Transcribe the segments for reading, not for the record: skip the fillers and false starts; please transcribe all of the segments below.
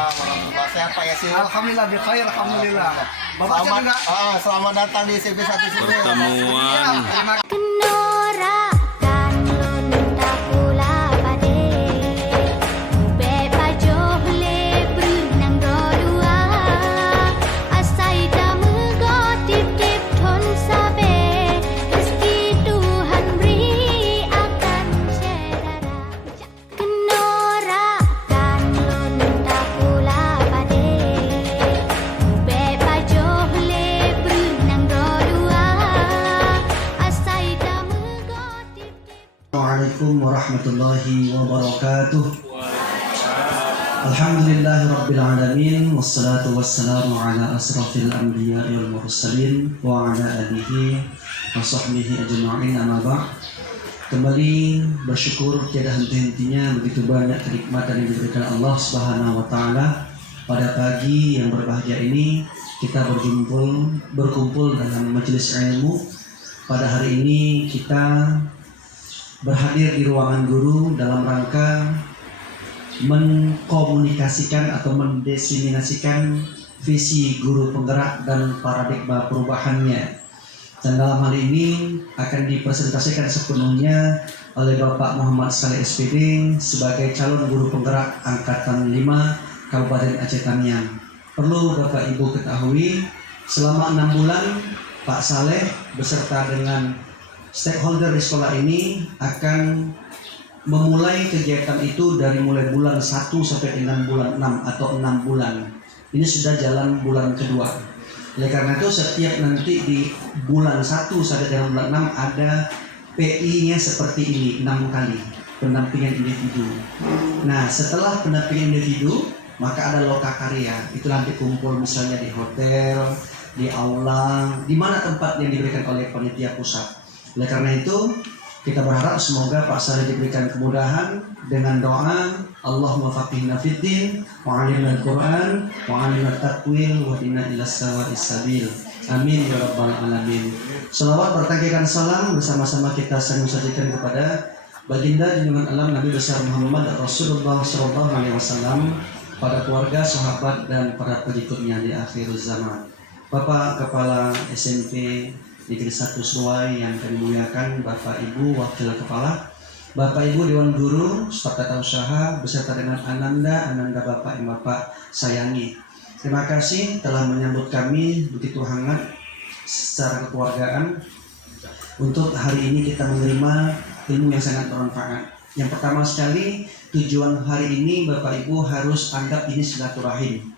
Waalaikumsalam warahmatullahi. Sehat Pak Yasin? Alhamdulillah bi khair, alhamdulillah. Bapak saya juga Selamat datang di CV1 Sini. Pertemuan terima Kenorakan lunta pula pade Be pajoh le bernang rodua Asai kamu gotip tip thon sabe Meski Tuhan beri akan cerara Kenorakan lunta pula pade Be pajoh le bernang rodua Asai kamu gotip Assalamualaikum warahmatullahi wabarakatuh. Alhamdulillahirabbil alamin wassalatu wassalamu ala asrafil anbiya'i wal mursalin wa ala alihi wa sahbihi ajma'in amma ba'd. Kembali bersyukur tiada henti-hentinya begitu banyak kenikmatan yang diberikan Allah Subhanahu wa taala. Pada pagi yang berbahagia ini kita berkumpul dalam majelis ilmu. Pada hari ini kita berhadir di ruangan guru dalam rangka mengkomunikasikan atau mendesimasikan visi guru penggerak dan paradigma perubahannya. Dan dalam hal ini akan dipresentasikan sepenuhnya oleh Bapak Muhammad Saleh SPD sebagai calon guru penggerak Angkatan 5 Kabupaten Aceh Tamiang. Perlu Bapak Ibu ketahui, selama 6 bulan Pak Saleh beserta dengan stakeholder di sekolah ini akan memulai kegiatan itu dari mulai bulan 1 sampai dengan bulan 6 atau 6 bulan. Ini sudah jalan bulan kedua. Oleh karena itu setiap nanti di bulan 1 sampai dengan bulan 6 ada PI-nya seperti ini 6 kali pendampingan individu. Nah, setelah pendampingan individu maka ada lokakarya. Itu nanti kumpul misalnya di hotel, di aula, di mana tempat yang diberikan oleh panitia pusat. Oleh karena itu kita berharap semoga Pak Saleh diberikan kemudahan dengan doa Allahumma faqihna fiddin wa 'allimna al-Qur'an wa 'allimna at-takwil wa inna ila sawa'is sabil. Amin ya rabbal alamin. Selawat bertangkikan salam bersama-sama kita sajikan kepada baginda junjungan alam Nabi besar Muhammad Rasulullah sallallahu alaihi wasallam, pada keluarga, sahabat dan para pengikutnya di akhir zaman. Bapak Kepala SMP Negeri 1 Seruai yang kami muliakan, Bapak Ibu Wakil Kepala, Bapak Ibu Dewan Guru, staf tata usaha beserta dengan Ananda Bapak yang Bapak sayangi. Terima kasih telah menyambut kami begitu hangat secara kekeluargaan. Untuk hari ini kita menerima ilmu yang sangat bermanfaat. Yang pertama sekali, tujuan hari ini Bapak Ibu harus anggap ini silaturahim.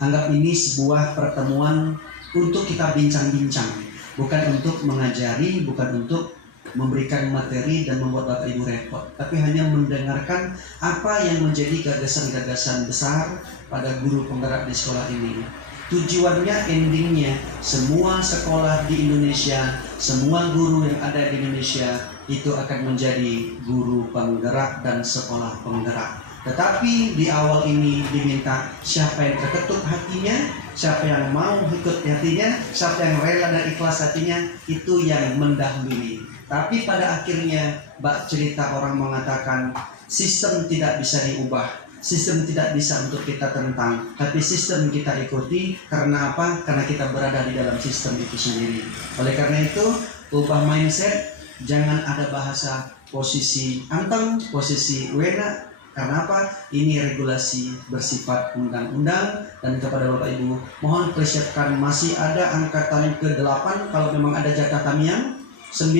Anggap ini sebuah pertemuan untuk kita bincang-bincang. Bukan untuk mengajari, bukan untuk memberikan materi dan membuat Bapak Ibu repot, tapi hanya mendengarkan apa yang menjadi gagasan-gagasan besar pada guru penggerak di sekolah ini. Tujuannya, endingnya, semua sekolah di Indonesia, semua guru yang ada di Indonesia itu akan menjadi guru penggerak dan sekolah penggerak. Tetapi di awal ini diminta siapa yang terketuk hatinya, siapa yang mau ikut hatinya, siapa yang rela dan ikhlas hatinya, itu yang mendahului. Tapi pada akhirnya bak cerita orang mengatakan sistem tidak bisa diubah, sistem tidak bisa untuk kita tentang, tapi sistem kita ikuti. Karena apa? Karena kita berada di dalam sistem itu sendiri. Oleh karena itu, ubah mindset, jangan ada bahasa posisi anteng, posisi wena. Karena apa? Ini regulasi bersifat undang-undang. Dan kepada Bapak Ibu, mohon persiapkan masih ada angkatan ke-8 kalau memang ada jatah Tamiang, 9,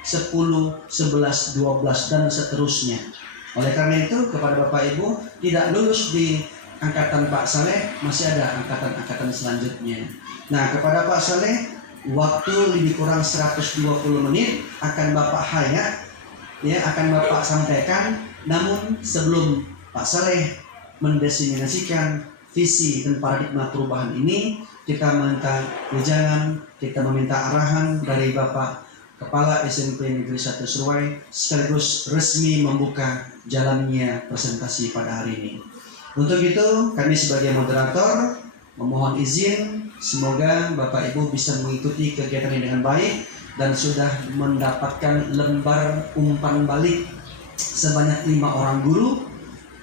10, 11, 12 dan seterusnya. Oleh karena itu kepada Bapak Ibu, tidak lulus di angkatan Pak Saleh, masih ada angkatan-angkatan selanjutnya. Nah, kepada Pak Saleh, waktu lebih kurang 120 menit akan Bapak hayat, ya, akan Bapak sampaikan. Namun sebelum Pak Saleh mendesimasikan visi dan paradigma perubahan ini, kita meminta wejangan, kita meminta arahan dari Bapak Kepala SMP Negeri 1 Seruai sekaligus resmi membuka jalannya presentasi pada hari ini. Untuk itu kami sebagai moderator memohon izin, semoga Bapak Ibu bisa mengikuti kegiatan ini dengan baik dan sudah mendapatkan lembar umpan balik sebanyak 5 orang guru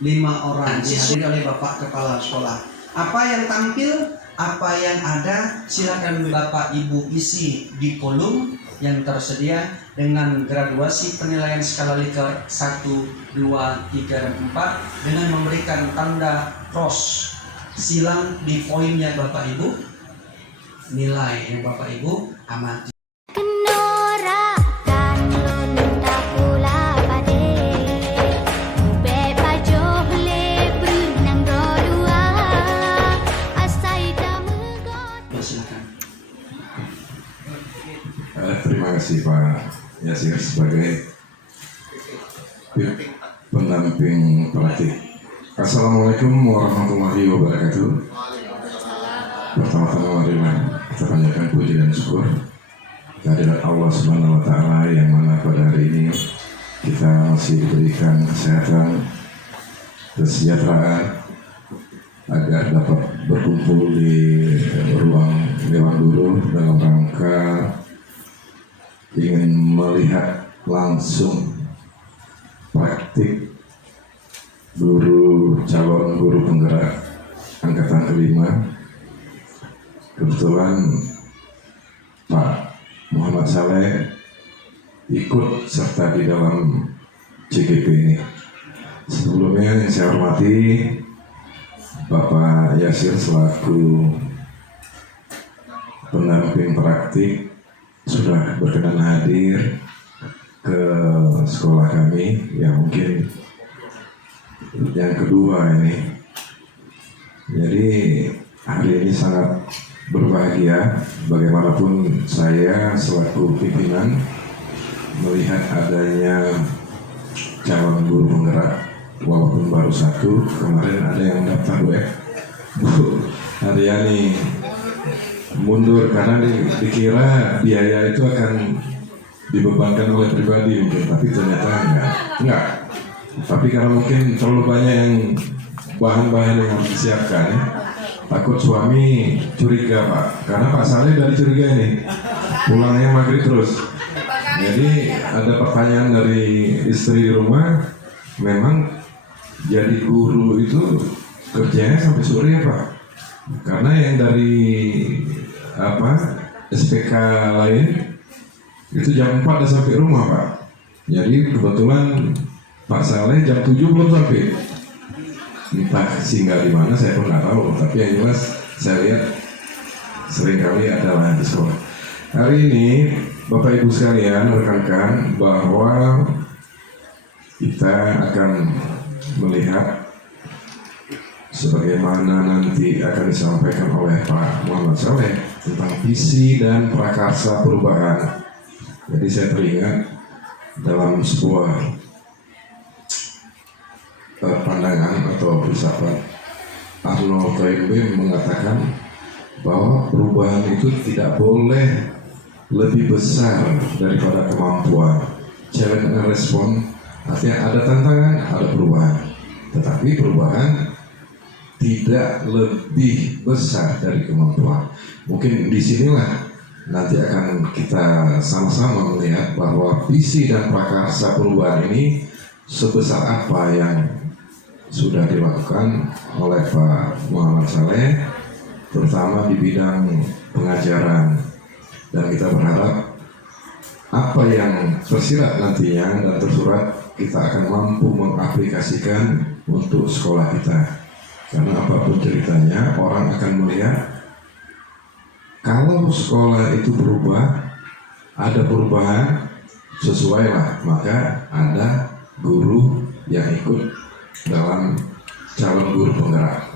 orang dihadiri oleh Bapak Kepala Sekolah. Apa yang tampil, apa yang ada, silakan Bapak Ibu isi di kolom yang tersedia dengan graduasi penilaian skala Likert 1, 2, 3, dan 4 dengan memberikan tanda cross silang di poinnya Bapak Ibu, nilai yang Bapak Ibu amati. Terima kasih Pak Yasir sebagai pendamping praktik. Assalamualaikum warahmatullahi wabarakatuh. Pertama-tama marilah kita panjatkan puji dan syukur kehadirat Allah Subhanahu wa Ta'ala yang mana pada hari ini kita masih diberikan kesehatan, kesejahteraan agar dapat berkumpul di ruang Dewan Guru dalam rangka ingin melihat langsung praktik calon guru penggerak angkatan kelima. Kebetulan Pak Muhammad Saleh ikut serta di dalam CGP ini. Sebelumnya yang saya hormati Bapak Yasir selaku pendamping praktik sudah berkenan hadir ke sekolah kami yang mungkin yang kedua ini. Jadi hari ini sangat berbahagia bagaimanapun saya selaku pimpinan melihat adanya calon guru penggerak walaupun baru satu. Kemarin ada yang daftar Bu Haryani mundur karena dikira biaya itu akan dibebankan oleh pribadi mungkin, tapi ternyata enggak. Tapi karena mungkin terlalu banyak yang bahan-bahan yang harus disiapkan ya. Takut suami curiga Pak, karena Pak Saleh dari curiga ini pulangnya maghrib terus. Jadi ada pertanyaan dari istri di rumah, memang jadi guru itu kerjanya sampai sore ya Pak? Karena yang dari SPK lain itu jam 4 udah sampai rumah Pak. Jadi kebetulan Pak Saleh jam 7 belum sampai. Entah singgah di mana saya pun nggak tahu. Tapi yang jelas saya lihat seringkali adalah di sekolah. Hari ini Bapak Ibu sekalian rekan-rekan bahwa kita akan melihat sebagaimana nanti akan disampaikan oleh Pak Muhammad Saleh tentang visi dan prakarsa perubahan. Jadi saya teringat dalam sebuah pandangan atau filsafat Arnold Toynbee mengatakan bahwa perubahan itu tidak boleh lebih besar daripada kemampuan. Challenge and response artinya ada tantangan, ada perubahan. Tetapi perubahan tidak lebih besar dari kemampuan. Mungkin disinilah nanti akan kita sama-sama melihat bahwa visi dan prakarsa perubahan ini sebesar apa yang sudah dilakukan oleh Pak Muhammad Saleh, terutama di bidang pengajaran. Dan kita berharap apa yang tersirat nantinya dan tersurat kita akan mampu mengaplikasikan untuk sekolah kita. Karena apapun ceritanya, orang akan melihat kalau sekolah itu berubah, ada perubahan, sesuailah, maka ada guru yang ikut dalam calon guru penggerak.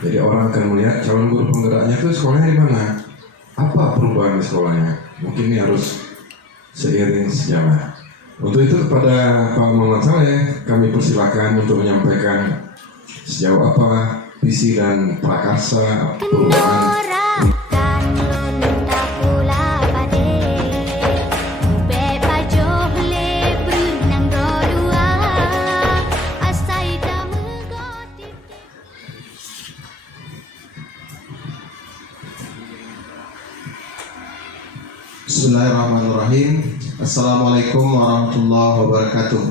Jadi orang akan melihat calon guru penggeraknya itu sekolahnya di mana? Apa perubahan di sekolahnya? Mungkin ini harus seiring sejalan. Untuk itu kepada Pak Muhammad Saleh kami persilakan untuk menyampaikan sejauh apa visi dan prakarsa perubahan. Bismillahirrahmanirrahim. Assalamualaikum warahmatullahi wabarakatuh.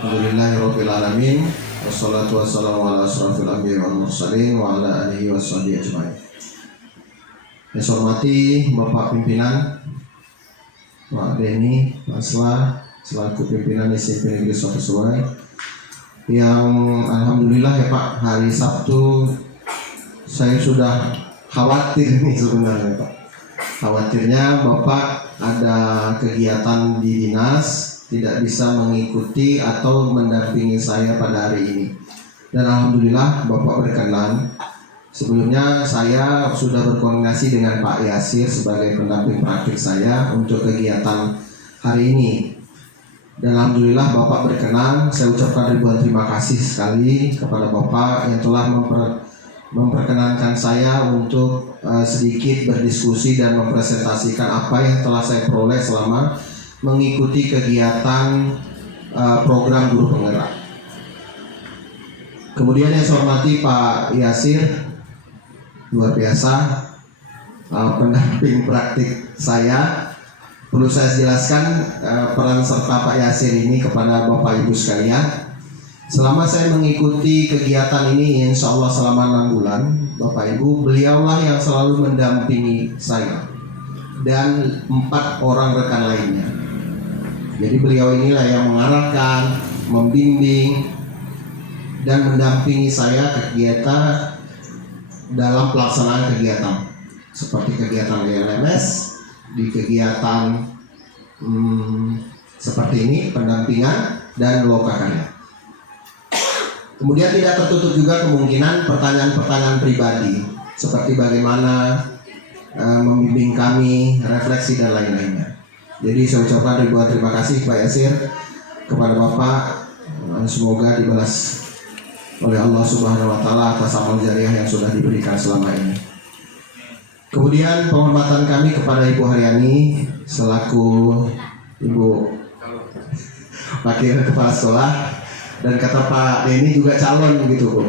Alhamdulillahirabbil alamin. Wassalatu wassalamu ala asrofil anbiya'i wal mursalin wa ala alihi washabihi ajmain. Yang saya hormati Bapak Pimpinan, Pak Denny, Pak Sla, selaku pimpinan SMP Negeri Suatu Sungai, yang alhamdulillah ya Pak, hari Sabtu saya sudah khawatir nih sebenarnya Pak. Khawatirnya Bapak ada kegiatan di dinas, tidak bisa mengikuti atau mendampingi saya pada hari ini. Dan alhamdulillah Bapak berkenan. Sebelumnya saya sudah berkoordinasi dengan Pak Yasir sebagai pendamping praktik saya untuk kegiatan hari ini. Dan alhamdulillah Bapak berkenan. Saya ucapkan ribuan terima kasih sekali kepada Bapak yang telah memperkenankan saya untuk sedikit berdiskusi dan mempresentasikan apa yang telah saya peroleh selama mengikuti kegiatan program guru penggerak. Kemudian yang saya hormati Pak Yasir, luar biasa pendamping praktik saya. Perlu saya jelaskan peran serta Pak Yasir ini kepada Bapak Ibu sekalian. Selama saya mengikuti kegiatan ini, insya Allah selama 6 bulan, Bapak Ibu, beliaulah yang selalu mendampingi saya dan 4 orang rekan lainnya. Jadi beliau inilah yang mengarahkan, membimbing, dan mendampingi saya kegiatan dalam pelaksanaan kegiatan seperti kegiatan LMS, di kegiatan seperti ini, pendampingan dan lokakarya. Kemudian tidak tertutup juga kemungkinan pertanyaan-pertanyaan pribadi seperti bagaimana membimbing kami, refleksi dan lain-lainnya. Jadi saya ucapkan ribuan terima kasih Pak Yasir kepada Bapak, semoga dibalas oleh Allah Subhanahu wa taala atas amal jariah yang sudah diberikan selama ini. Kemudian penghormatan kami kepada Ibu Haryani selaku Ibu Wakil Kepala Sekolah, dan kata Pak Denny juga calon gitu Bu,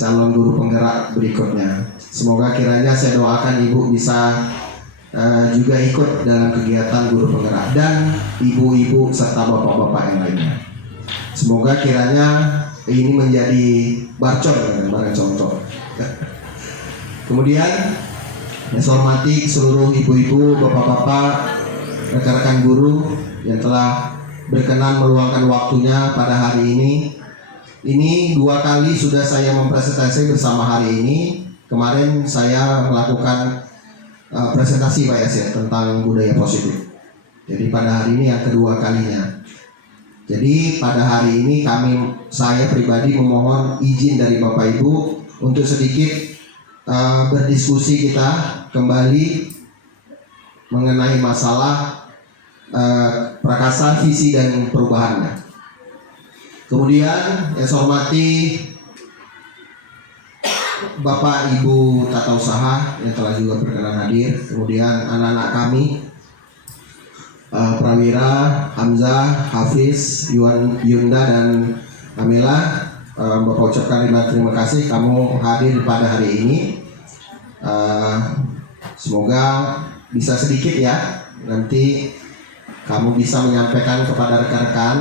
calon guru penggerak berikutnya. Semoga kiranya saya doakan Ibu bisa juga ikut dalam kegiatan guru penggerak dan ibu-ibu serta bapak-bapak yang lainnya. Semoga kiranya ini menjadi barcon, barang contoh. Kemudian yang saya hormati seluruh ibu-ibu, bapak-bapak, rekan-rekan guru yang telah berkenan meluangkan waktunya pada hari ini. Ini 2 kali sudah saya mempresentasi bersama hari ini. Kemarin saya melakukan presentasi Pak Yasir tentang budaya positif. Jadi pada hari ini yang kedua kalinya. Jadi pada hari ini saya pribadi memohon izin dari Bapak Ibu untuk sedikit berdiskusi kita kembali mengenai masalah prakasa, visi dan perubahannya. Kemudian yang saya hormati Bapak Ibu tata usaha yang telah juga berkenan hadir, kemudian anak-anak kami Prawira, Hamzah, Hafiz, Yunda dan Kamila, Bapak ucapkan terima kasih kamu hadir pada hari ini. Semoga bisa sedikit ya, nanti kamu bisa menyampaikan kepada rekan-rekan,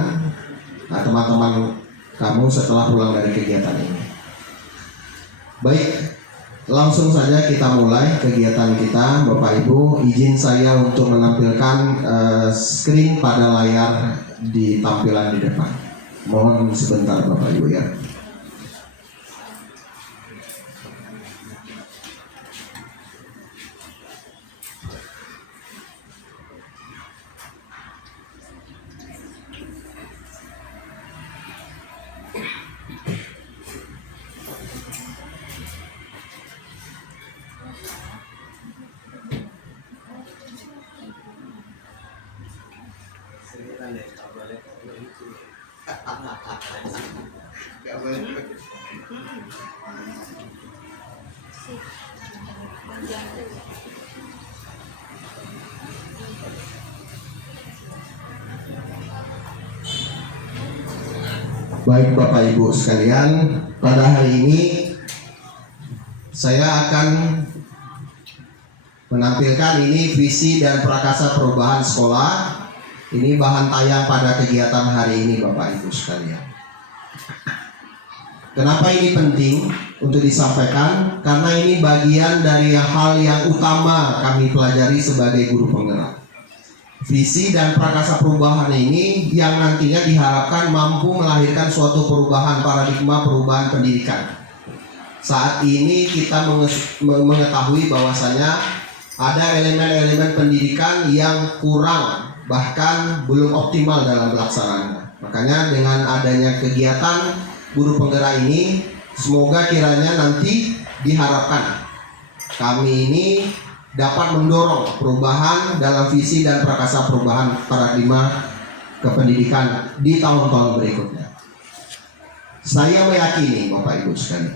teman-teman kamu setelah pulang dari kegiatan ini. Baik, langsung saja kita mulai kegiatan kita. Bapak Ibu, izin saya untuk menampilkan screen pada layar di tampilan di depan. Mohon sebentar Bapak Ibu ya. Baik Bapak Ibu sekalian, pada hari ini saya akan menampilkan ini visi dan prakasa perubahan sekolah. Ini bahan tayang pada kegiatan hari ini Bapak Ibu sekalian. Kenapa ini penting untuk disampaikan? Karena ini bagian dari hal yang utama kami pelajari sebagai guru penggerak. Visi dan prakasa perubahan ini yang nantinya diharapkan mampu melahirkan suatu perubahan paradigma perubahan pendidikan. Saat ini kita mengetahui bahwasanya ada elemen-elemen pendidikan yang kurang, bahkan belum optimal dalam pelaksanaannya. Makanya dengan adanya kegiatan guru penggerak ini, semoga kiranya nanti diharapkan kami ini dapat mendorong perubahan dalam visi dan prakasa perubahan paradigma kependidikan di tahun-tahun berikutnya. Saya meyakini Bapak Ibu sekalian,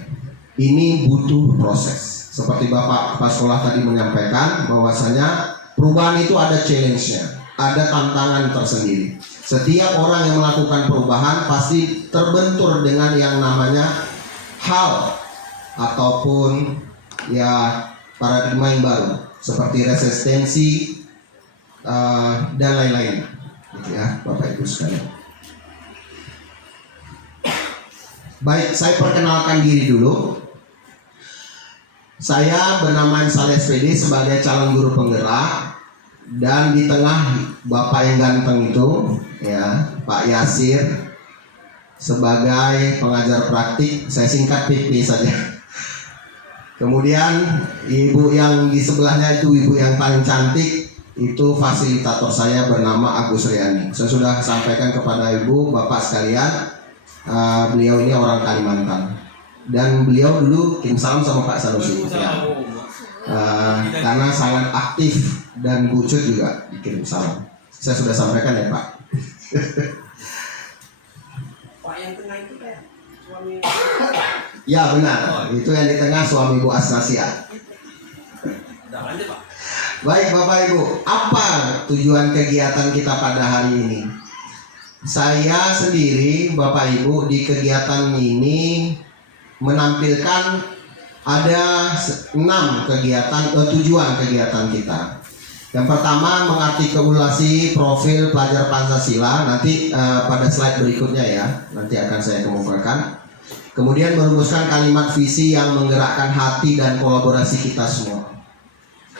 ini butuh proses. Seperti Bapak Kepala Sekolah tadi menyampaikan bahwasanya perubahan itu ada challenge-nya, ada tantangan tersendiri. Setiap orang yang melakukan perubahan pasti terbentur dengan yang namanya hal ataupun ya paradigma yang baru seperti resistensi dan lain-lain, gitu ya Bapak Ibu sekalian. Baik, saya perkenalkan diri dulu. Saya bernama Saleh SPD sebagai calon guru penggerak, dan di tengah Bapak yang ganteng itu ya Pak Yasir sebagai pengajar praktik, saya singkat PP saja. Kemudian ibu yang di sebelahnya itu ibu yang paling cantik, itu fasilitator saya bernama Agus Riani. Saya sudah sampaikan kepada ibu bapak sekalian, beliau ini orang Kalimantan dan beliau dulu kirim salam sama Pak Sanusi ya. Karena sangat aktif dan bucut juga dikirim salam. Saya sudah sampaikan ya Pak. Pak yang tengah itu kayak suami. Ya benar, itu yang di tengah suami Bu Asnasia. Lanjut Pak. Baik Bapak Ibu, apa tujuan kegiatan kita pada hari ini? Saya sendiri Bapak Ibu di kegiatan ini menampilkan ada 6 kegiatan, tujuan kegiatan kita. Yang pertama mengartikulasi profil pelajar Pancasila, nanti pada slide berikutnya ya, nanti akan saya kemukakan. Kemudian merumuskan kalimat visi yang menggerakkan hati dan kolaborasi kita semua.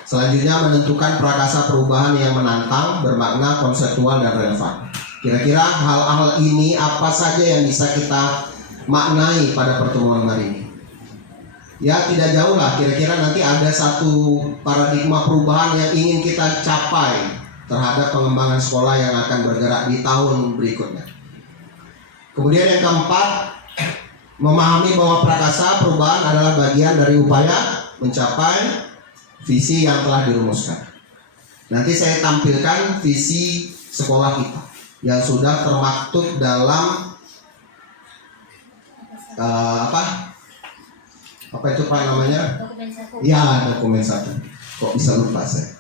Selanjutnya menentukan prakasa perubahan yang menantang, bermakna, konseptual, dan relevan. Kira-kira hal-hal ini apa saja yang bisa kita maknai pada pertemuan hari ini? Ya tidak jauh lah, kira-kira nanti ada satu paradigma perubahan yang ingin kita capai terhadap pengembangan sekolah yang akan bergerak di tahun berikutnya. Kemudian yang keempat, memahami bahwa prakasa perubahan adalah bagian dari upaya mencapai visi yang telah dirumuskan. Nanti saya tampilkan visi sekolah kita yang sudah termaktub dalam apa itu Pak namanya? Dokumen 1. Ya, dokumen 1. Kok bisa lupa saya.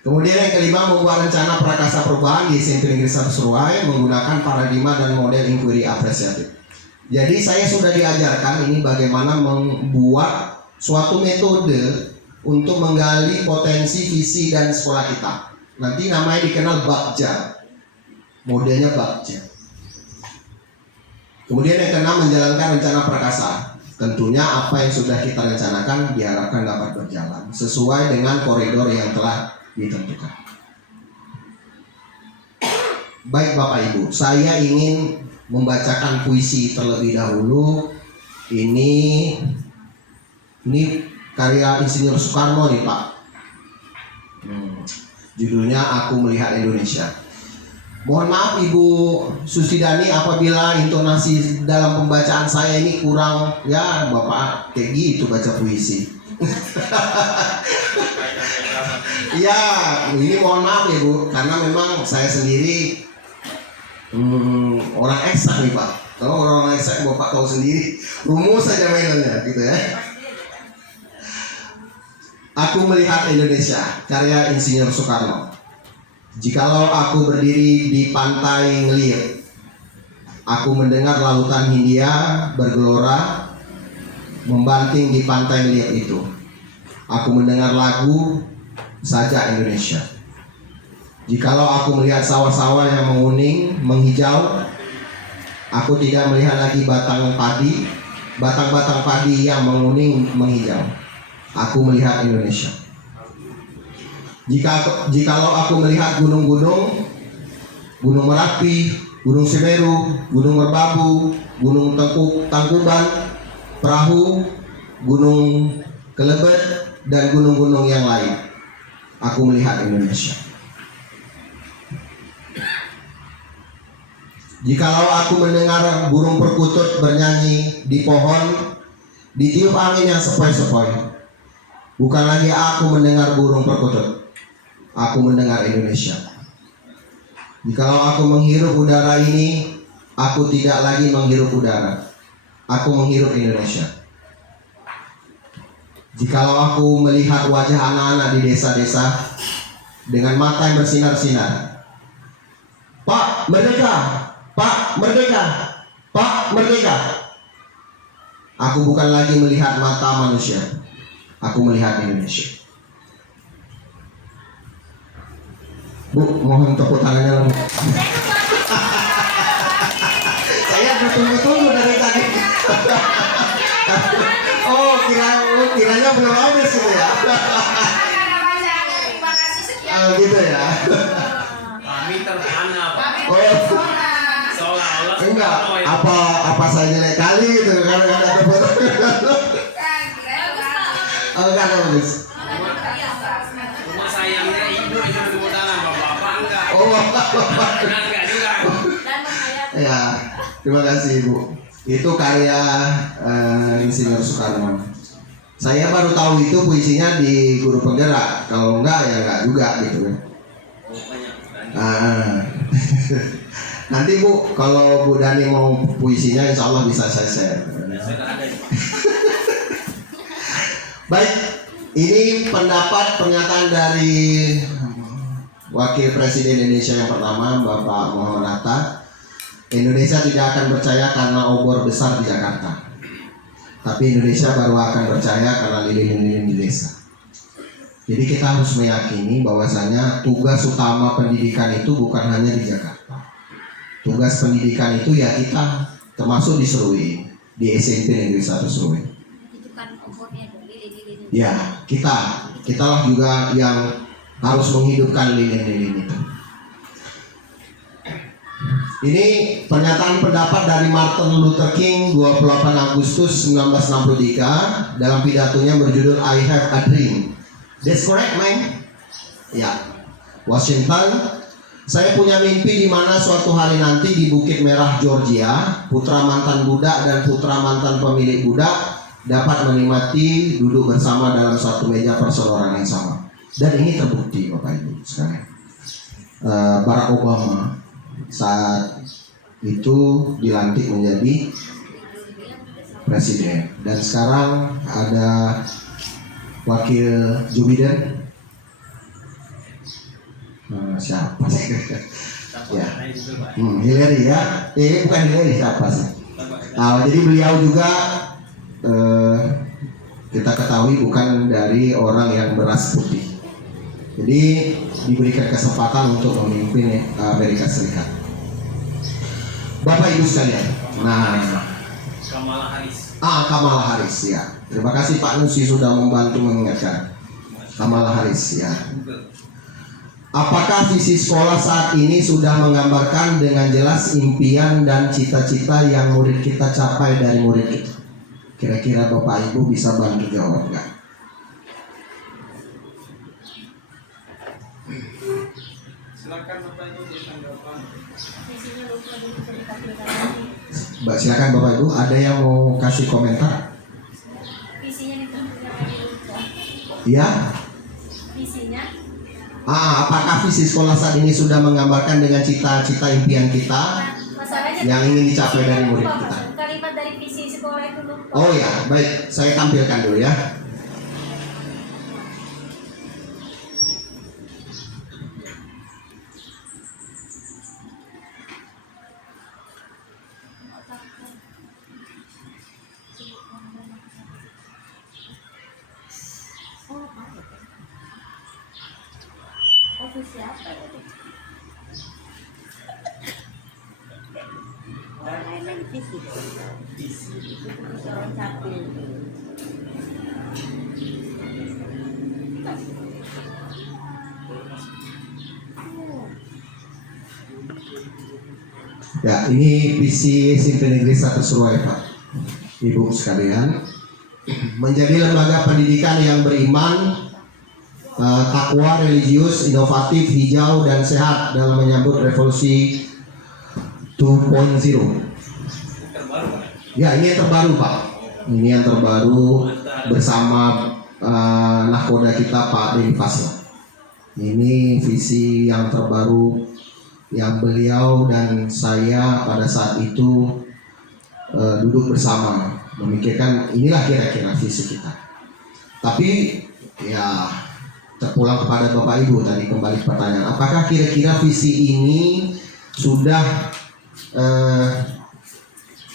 Kemudian yang kelima, membuat rencana prakasa perubahan di SMP Negeri 1 Seruai menggunakan paradigma dan model inquiry apresiatif. Jadi saya sudah diajarkan ini bagaimana membuat suatu metode untuk menggali potensi visi dan sekolah kita. Nanti namanya dikenal Bagja. Modelnya Bagja. Kemudian yang keenam, menjalankan rencana prakasa. Tentunya apa yang sudah kita rencanakan diharapkan dapat berjalan sesuai dengan koridor yang telah ditentukan. Baik Bapak Ibu, saya ingin membacakan puisi terlebih dahulu. Ini karya Insinyur Soekarno nih Pak. Judulnya Aku Melihat Indonesia. Mohon maaf Ibu Susidani apabila intonasi dalam pembacaan saya ini kurang, ya Bapak kayak gitu baca puisi. Ya, ini mohon maaf ya Bu, karena memang saya sendiri orang eksak nih Pak. Kalau orang eksak Bapak tahu sendiri, rumus saja mainannya gitu ya. Aku Melihat Indonesia, karya Insinyur Soekarno. Jikalau aku berdiri di pantai Ngelir, aku mendengar lautan Hindia bergelora membanting di pantai Ngelir itu. Aku mendengar lagu Sajak Indonesia. Jikalau aku melihat sawah-sawah yang menguning, menghijau, Aku tidak melihat lagi batang batang-batang padi yang menguning menghijau. Aku melihat Indonesia. Jikalau aku melihat gunung-gunung, Gunung Merapi, Gunung Semeru, Gunung Merbabu, Gunung Tangkuban, Perahu, Gunung Kelebet, dan gunung-gunung yang lain, aku melihat Indonesia. Jikalau aku mendengar burung perkutut bernyanyi di pohon, ditiup angin yang sepoi-sepoi, bukan lagi aku mendengar burung perkutut, aku mendengar Indonesia. Jikalau aku menghirup udara ini, aku tidak lagi menghirup udara, aku menghirup Indonesia. Jikalau aku melihat wajah anak-anak di desa-desa dengan mata yang bersinar-sinar, Pak Merdeka, Pak Merdeka, Pak Merdeka, aku bukan lagi melihat mata manusia, aku melihat Indonesia. Bu, mohon tepuk tangannya, Bu. Saya udah tunggu-tunggu dari tadi. Oh, kiranya belum habis itu ya. Gitu ya. Kami terhana, Pak. Oh, Seolah-olah enggak. Apa saya jelek kali gitu kan ada tepuk. Oh, kan bagus. Rumah sayangnya ibu itu tepuk tangan, bapak enggak. Oh, Enggak juga. ya. Terima kasih, Bu. Itu karya Insinyur Soekarno. Saya baru tahu itu puisinya di Guru Penggerak. Kalau enggak ya enggak juga gitu ya. Oh, banyak. Nanti Bu, kalau Bu Dani mau puisinya insya Allah bisa saya share. Saya ada. Baik, ini pendapat pernyataan dari Wakil Presiden Indonesia yang pertama, Bapak Muhammad Hatta. Indonesia tidak akan percaya karena obor besar di Jakarta, tapi Indonesia baru akan percaya karena lilin-lilin di desa. Jadi kita harus meyakini bahwasanya tugas utama pendidikan itu bukan hanya di Jakarta. Tugas pendidikan itu ya kita, termasuk di Serui, di SMP Negeri 1 Serui. Itu kan obornya lilin-lilin. Ya, kitalah juga yang harus menghidupkan lilin-lilin itu. Ini pernyataan pendapat dari Martin Luther King 28 Agustus 1963 dalam pidatonya berjudul I Have a Dream. That's correct, man? Ya. Washington, saya punya mimpi di mana suatu hari nanti di Bukit Merah, Georgia, putra mantan budak dan putra mantan pemilik budak dapat menikmati duduk bersama dalam satu meja perseorangan yang sama. Dan ini terbukti, Bapak Ibu sekalian. Barack Obama saat itu dilantik menjadi presiden, dan sekarang ada wakil Joe Biden. Siapa sih? Ya, Hillary ya. Bukan Hillary, siapa sih? Jadi beliau juga kita ketahui bukan dari orang yang beras putih. Jadi diberikan kesempatan untuk memimpin Amerika Serikat. Bapak Ibu sekalian. Nah, Kamala Harris. Kamala Harris ya. Terima kasih Pak Nusi sudah membantu mengingatkan. Kamala Harris ya. Apakah visi sekolah saat ini sudah menggambarkan dengan jelas impian dan cita-cita yang murid kita capai dari murid kita? Kira-kira Bapak Ibu bisa bantu jawab nggak? Silakan Bapak Ibu bertanggapan. Silakan Bapak Ibu, ada yang mau kasih komentar? Visinya Ya. Visinya Apakah visi sekolah saat ini sudah menggambarkan dengan cita-cita impian kita masalahnya yang ingin dicapai dari murid kita? Kalimat dari visi sekolah itu lupa. Oh ya, baik, saya tampilkan dulu ya. Visi apa ya? fisik. Disuruh capek. Ya, ini visi SMP Negeri 1 Surabaya, Pak. Ibu sekalian, menjadi lembaga pendidikan yang beriman, takwa, religius, inovatif, hijau, dan sehat dalam menyambut revolusi 2.0. Ya, ini yang terbaru, Pak. Ini yang terbaru bersama nahkoda kita, Pak Denny Fasya. Ini visi yang terbaru yang beliau dan saya pada saat itu duduk bersama memikirkan, inilah kira-kira visi kita. Tapi ya terpulang kepada Bapak Ibu tadi, kembali pertanyaan, apakah kira-kira visi ini sudah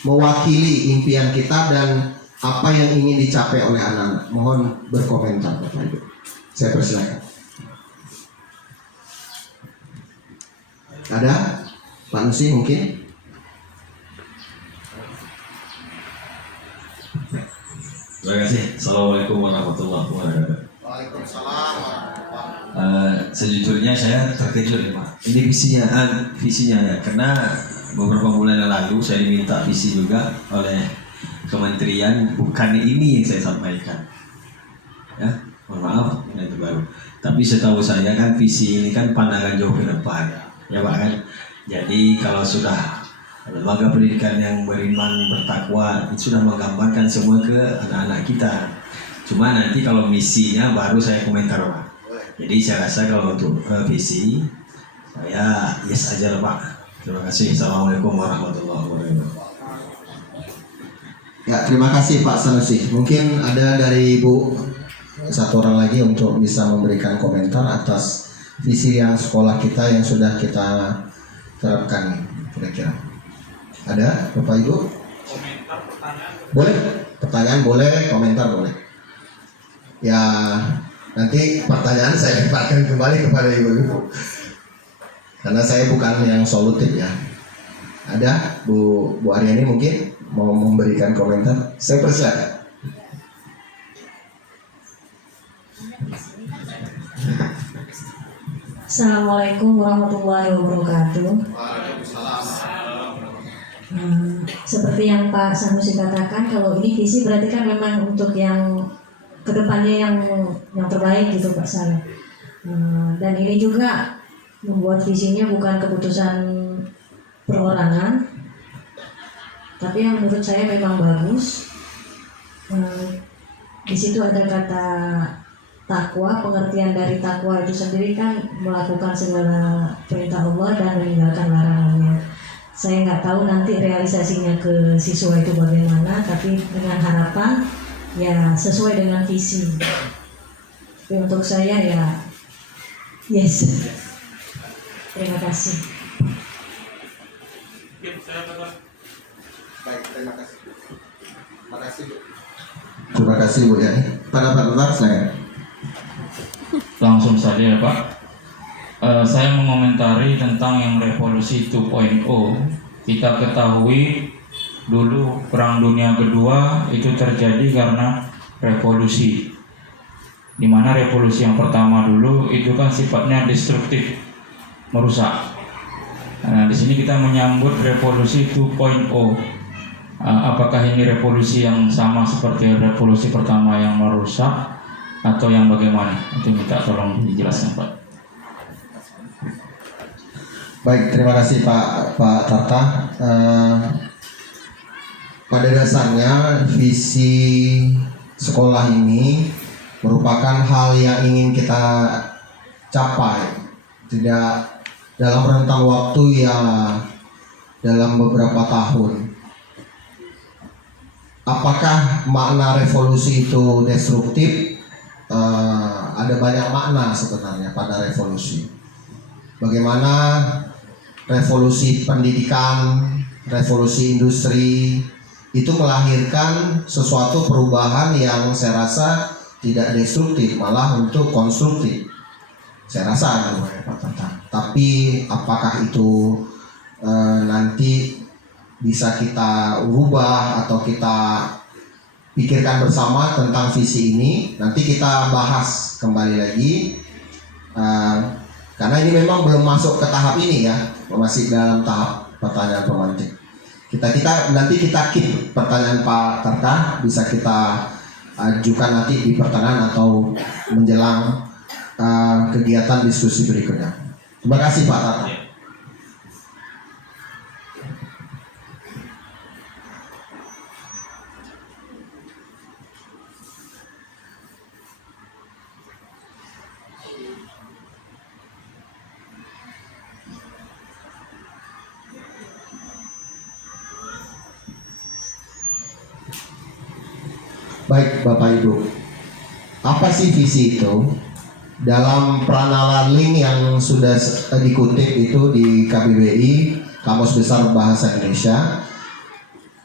mewakili impian kita dan apa yang ingin dicapai oleh anak-anak? Mohon berkomentar Bapak Ibu. Saya persilakan. Ada? Pak Nusi mungkin? Terima kasih. Assalamualaikum warahmatullahi wabarakatuh. Waalaikumsalam. Sejujurnya saya terkejut ya, Pak. Ini visinya ya, karena beberapa bulan yang lalu saya diminta visi juga oleh kementerian, bukan ini yang saya sampaikan. Ya, mohon maaf, ini itu baru. Tapi setahu saya kan visi ini kan pandangan jauh ke depan, ya Pak kan. Jadi kalau sudah lembaga pendidikan yang beriman, bertakwa, itu sudah menggambarkan semua ke anak-anak kita. Cuma nanti kalau misinya baru saya komentar, Pak. Jadi saya rasa kalau untuk visi, saya yes aja lah, Pak. Terima kasih. Assalamualaikum warahmatullahi wabarakatuh. Ya, terima kasih Pak Sanusi. Mungkin ada dari Ibu satu orang lagi untuk bisa memberikan komentar atas visi yang sekolah kita yang sudah kita terapkan kira-kira. Ada Bapak Ibu? Komentar, pertanyaan. Boleh? Pertanyaan boleh, komentar boleh. Ya, nanti pertanyaan saya lemparkan kembali kepada Ibu-ibu. Karena saya bukan yang solutif ya. Ada Bu Aryani mungkin mau memberikan komentar. Saya persilakan. Assalamualaikum warahmatullahi wabarakatuh. Seperti yang Pak Sanusi katakan, kalau ini visi berarti kan memang untuk yang kedepannya yang terbaik gitu Pak Saleh. Dan ini juga membuat visinya bukan keputusan perorangan, tapi yang menurut saya memang bagus. Di situ ada kata takwa, pengertian dari takwa itu sendiri kan melakukan segala perintah Allah dan meninggalkan larangannya. Saya nggak tahu nanti realisasinya ke siswa itu bagaimana, tapi dengan harapan ya sesuai dengan visi. Tapi untuk saya ya yes. Terima kasih. Baik, terima kasih. Terima kasih Bu. Terima kasih Bu ya. Pendapat saya. Langsung saja ya Pak. Saya mengomentari tentang yang revolusi 2.0. Kita ketahui dulu Perang Dunia Kedua itu terjadi karena revolusi. Di mana revolusi yang pertama dulu itu kan sifatnya destruktif, merusak. Nah, di sini kita menyambut revolusi 2.0. Apakah ini revolusi yang sama seperti revolusi pertama yang merusak atau yang bagaimana? Itu minta tolong dijelaskan Pak. Baik, terima kasih Pak Tarta. Pada dasarnya visi sekolah ini merupakan hal yang ingin kita capai, tidak dalam rentang waktu ya dalam beberapa tahun. Apakah makna revolusi itu destruktif? Ada banyak makna sebenarnya pada revolusi. Bagaimana revolusi pendidikan, revolusi industri itu melahirkan sesuatu perubahan yang saya rasa tidak destruktif, malah untuk konstruktif. Saya rasa Pak Tata. Tapi apakah itu nanti bisa kita ubah atau kita pikirkan bersama tentang visi ini. Nanti kita bahas kembali lagi, karena ini memang belum masuk ke tahap ini ya, masih dalam tahap pertanyaan pemantik. Nanti kita keep pertanyaan Pak Tarka, bisa kita ajukan nanti di pertengahan atau menjelang kegiatan diskusi berikutnya. Terima kasih Pak Tarka. Baik Bapak Ibu, apa sih visi itu? Dalam Pranala Link yang sudah dikutip itu di KBBI, Kamus Besar Bahasa Indonesia,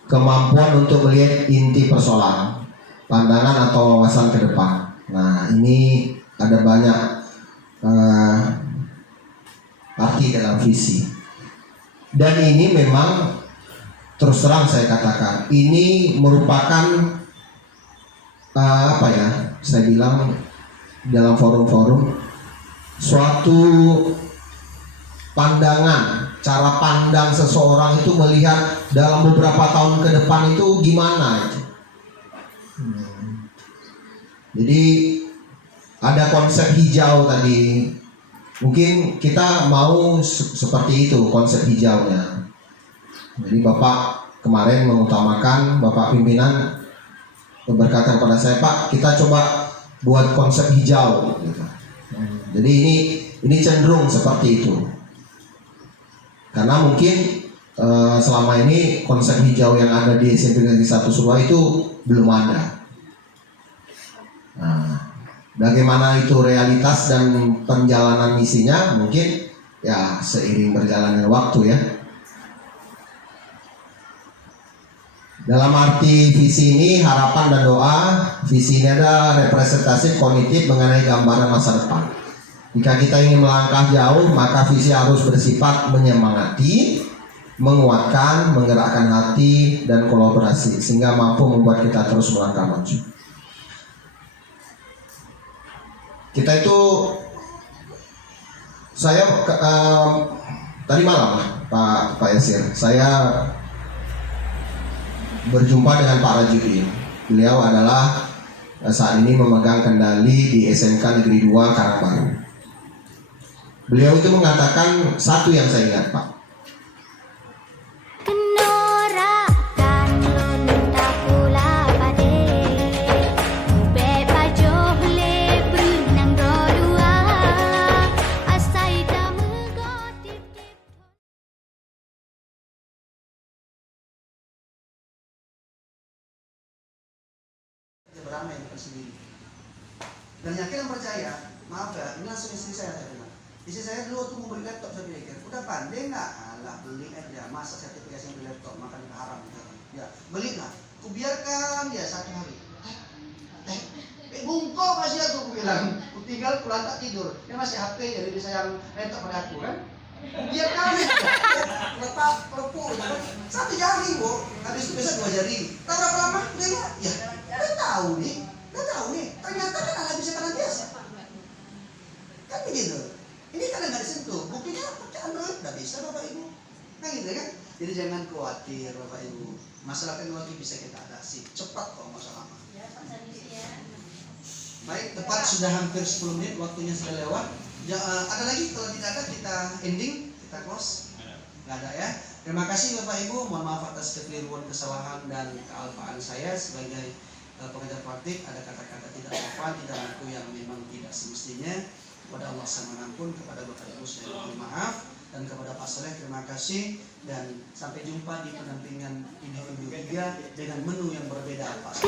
kemampuan untuk melihat inti persoalan, pandangan atau wawasan ke depan. Nah, ini ada banyak arti dalam visi. Dan ini memang terus terang saya katakan, ini merupakan saya bilang dalam forum-forum suatu pandangan, cara pandang seseorang itu melihat dalam beberapa tahun ke depan itu gimana itu. Jadi ada konsep hijau tadi, mungkin kita mau seperti itu konsep hijaunya. Jadi Bapak kemarin mengutamakan, Bapak pimpinan berkata kepada saya, Pak, kita coba buat konsep hijau gitu. Jadi ini cenderung seperti itu, karena mungkin selama ini konsep hijau yang ada di SMP Negeri 1 Surabaya itu belum ada. Nah, bagaimana itu realitas dan penjalanan misinya mungkin ya seiring berjalannya waktu ya. Dalam arti visi ini, harapan dan doa, visi ini adalah representasi kognitif mengenai gambaran masa depan. Jika kita ingin melangkah jauh, maka visi harus bersifat menyemangati, menguatkan, menggerakkan hati, dan kolaborasi, sehingga mampu membuat kita terus melangkah maju. Kita itu, saya tadi malam, Pak Yasir, saya berjumpa dengan Pak Rajudin. Beliau adalah saat ini memegang kendali di SMK Negeri 2 Karangbaru. Beliau itu mengatakan satu yang saya ingat, Pak. Beramai bukan sendiri. Dan yakin dan percaya, maaf ya, ini langsung istri saya bilang. Istri saya dulu tuh mau beli laptop, saya pikir, udah pandai nggak? Alah, beli aja, masa sertifikasi beli laptop, makan haram gitu. Ya, beli lah. Kubiarkan dia 1 hari. Bungkuk masih aku bilang. Ku tinggal pulang tak tidur. Dia masih HP, jadi bisa yang laptop pada aku kan. Biarkan ya. Letak perpu gitu. 1 jari, Bu. Habis itu besok 2 jari. Tak berapa lama? Dia lihat, ya. Udah tahu nih. Ternyata kan ala bisa karena biasa. Kan begitu. Ini kadang nggak disentuh. Buktinya pakai Android nggak bisa Bapak Ibu. Nah gitu kan. Jadi jangan khawatir Bapak Ibu. Masalah teknologi bisa kita atasi. Cepat kok masalahnya. Baik, tepat sudah hampir 10 menit. Waktunya sudah lewat. Ya, ada lagi? Kalau tidak ada kita ending, kita close. Nggak ada ya. Terima kasih Bapak Ibu. Mohon maaf atas kekeliruan, kesalahan dan kealpaan saya sebagai pengajar praktik. Ada kata-kata tidak sopan, tidak laku yang memang tidak semestinya. Kepada Allah saya mengampun, kepada Bapak Ibu saya mohon maaf, dan kepada Pak Soleh terima kasih, dan sampai jumpa di pendampingan individu 3 dengan menu yang berbeda Pak.